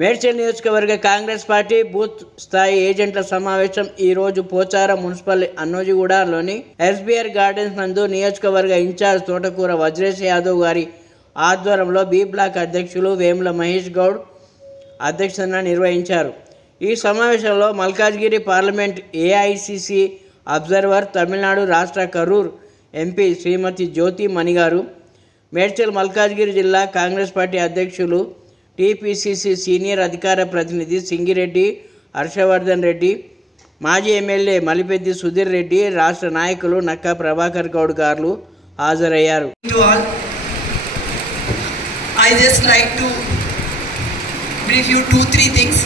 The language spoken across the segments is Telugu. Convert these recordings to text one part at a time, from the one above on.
మేడ్చల్ నియోజకవర్గ కాంగ్రెస్ పార్టీ బూత్ స్థాయి ఏజెంట్ల సమావేశం ఈ రోజు పోచారం మున్సిపల్ అన్నోజిగూడలోని ఎస్బీఆర్ గార్డెన్స్ నందు నియోజకవర్గ ఇన్ఛార్జ్ తోటకూర వజ్రేష్ యాదవ్ గారి ఆధ్వర్యంలో బి బ్లాక్ అధ్యక్షులు వేముల మహేష్ గౌడ్ అధ్యక్షతన నిర్వహించారు. ఈ సమావేశంలో Malkajgiri parliament AICC observer, Tamil Nadu రాష్ట్ర కరూర్ ఎంపీ శ్రీమతి జ్యోతి మణిగారు, మేడ్చల్ మల్కాజ్గిరి జిల్లా కాంగ్రెస్ పార్టీ అధ్యక్షులు, టీపీసీసీ సీనియర్ అధికార ప్రతినిధి సింగిరెడ్డి హర్షవర్ధన్ రెడ్డి, మాజీ ఎమ్మెల్యే మలిపెద్ది సుధీర్ రెడ్డి, రాష్ట్ర నాయకులు నక్కా ప్రభాకర్ గౌడ్ గారు హాజరయ్యారు. I just like to brief you 2-3 things.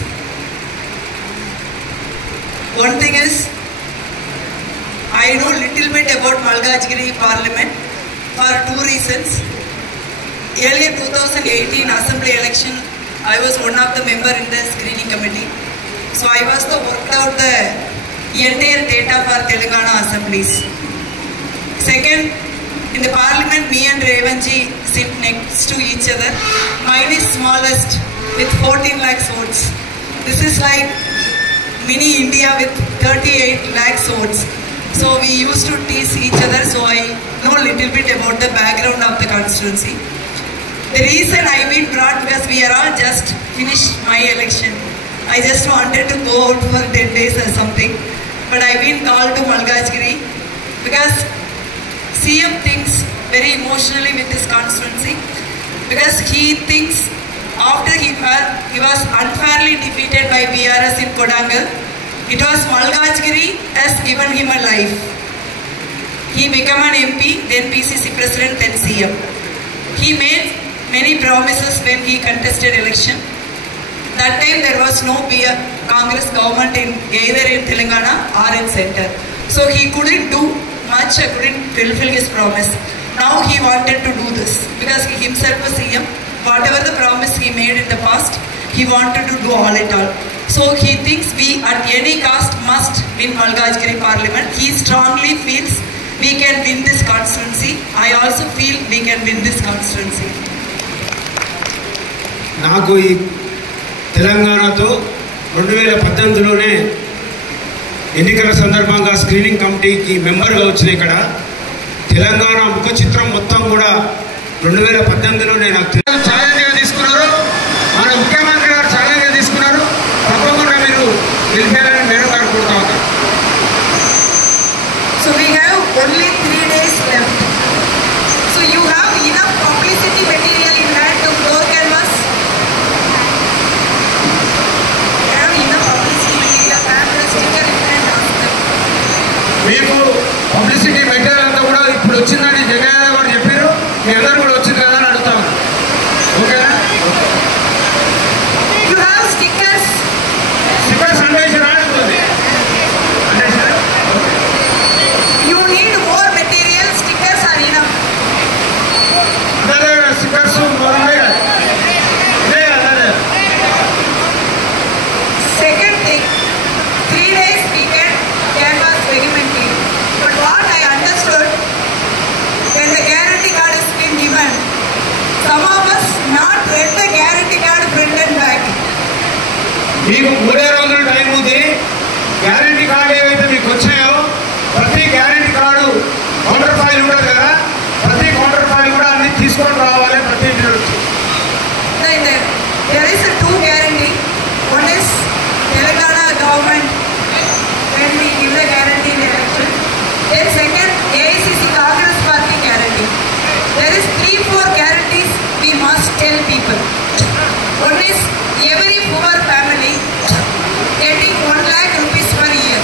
One thing is, I know little bit about Malkajgiri Parliament for 2 reasons. Earlier 2018 Assembly election, I was one of the member in the screening committee. So I was worked out the entire data for Telangana assemblies. Second, in the parliament, me and Revanji sit next to each other. Mine is smallest with 14 lakhs votes. This is like mini India with 38 lakhs votes. So we used to tease each other, so I know a little bit about the background of the constituency. The reason I've been brought because we are all just finished my election. I just wanted to go out for 10 days or something. But I've been called to Malkajgiri because CM thinks very emotionally with his constituency. Because he thinks after he was unfairly defeated by BRS in Kodangal, it was Malkajgiri has given him a life. He became an MP, then PCC President, then CM. He made many promises when he contested election. That time there was no Congress government in either in Telangana or in center. So he couldn't do much, couldn't fulfill his promise. Now he wanted to do this because he himself was CM. Whatever the promise he made in the past, he wanted to do all it all. So he thinks we at any cost must win Malkajgiri Parliament. He strongly feels we can win this constituency. I also feel we can win this constituency. నాకు ఈ తెలంగాణతో 2018లోనే ఎన్నికల సందర్భంగా స్క్రీనింగ్ కమిటీకి మెంబర్గా వచ్చిన ఇక్కడ తెలంగాణ ముఖ చిత్రం మొత్తం కూడా 2018లోనే నాకు ఛాలెంజ్గా తీసుకున్నారు. మన ముఖ్యమంత్రి గారు ఛాలెంజ్గా తీసుకున్నారు. తప్పకుండా మీరు గెలిపారని నేను కోరుకుంటా ఉన్నాను. So we have only 3 days left. So you have enough publicity material in hand to floor canvas. మీకు పబ్లిసిటీ మెటీరియల్ అంతా కూడా ఇప్పుడు వచ్చిందని జగన్ గారు చెప్పారు. మీ అందరూ కూడా వచ్చింది కదా అని అడుగుతాను. ఓకేనా? You have stickers. స్టిక్కర్స్ అండేషన్ ఆడుతుంది. You need more material. Stickers are enough. అదే స్టిక్కర్స్ ఉన్నాయి కదా. ఇదే అదే. Second thing, 3 days we can canvas vehemently. But what I understood, when the guarantee card has been given, some of us not read the guarantee card front and back. మీకు 3 రోజుల టైం ఉంది. గ్యారంటీ కార్డు ఏవైతే మీకు వచ్చాయో ప్రతి గ్యారంటీ కార్డు కౌంటర్ ఫైల్ ఉంటుంది కదా, ప్రతి కౌంటర్ ఫైల్ కూడా అన్ని తీసుకొని రావాలి ప్రతి ఇంటి నుంచి. There is a 2 guarantee. One is Telangana government when we give the guarantee in election. Then second, AICC Congress Party guarantee. There is 3-4 guarantees we must tell people. One is every poor family getting 1 lakh rupees per year.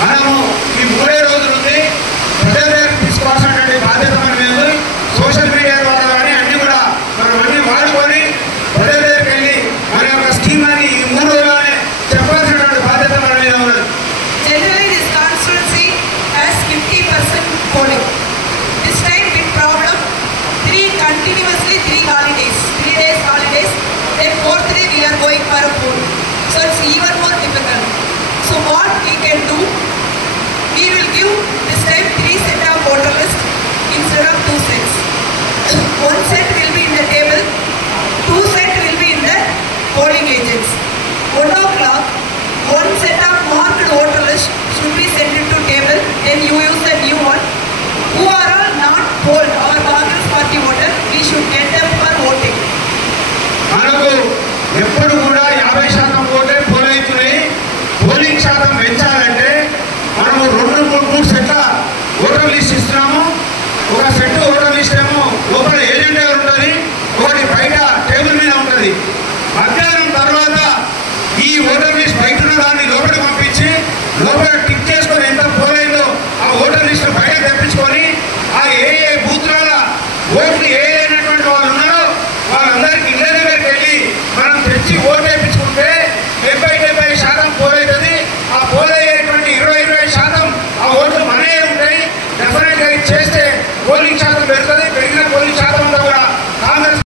మనము ఈ 3 రోజుల నుండి ప్రజల దగ్గరికి తీసుకోవాల్సినటువంటి బాధ్యత మన మీద ఉంది. సోషల్ మీడియా ద్వారా కానీ అన్ని కూడా మనం అన్ని వాడుకొని ప్రజల దగ్గరికి వెళ్ళి మన యొక్క స్కీమ్ అని ఈ 3 రోజుల్లోనే చెప్పాల్సినటువంటి బాధ్యత మన మీద ఉన్నది. Generally, this constituency has 50% polling. This time, big problem. 3 holidays, 3 days holidays. Then 4th day we are going for a poll. So it's even more difficult. So what we can do? We will give this time 3 set of voter list instead of 2 sets. 1 set will be in the table, 2 set will be in the polling agents. 1 o'clock, 1 set of marked voter list should be sent into table. Then you use the new one. Who are all not polled, our Congress party voter, we should get them for voting. మనకు ఎప్పుడు కూడా 50% ఓటే పోల్ అవుతున్నాయి. పోలింగ్ శాతం పెంచాలంటే మనము 2-3 సెట్ల ఓటర్ లిస్ట్ ఇస్తున్నాము. ఒక సెట్ ఓటర్ లిస్ట్ ఏమో ఓపెన్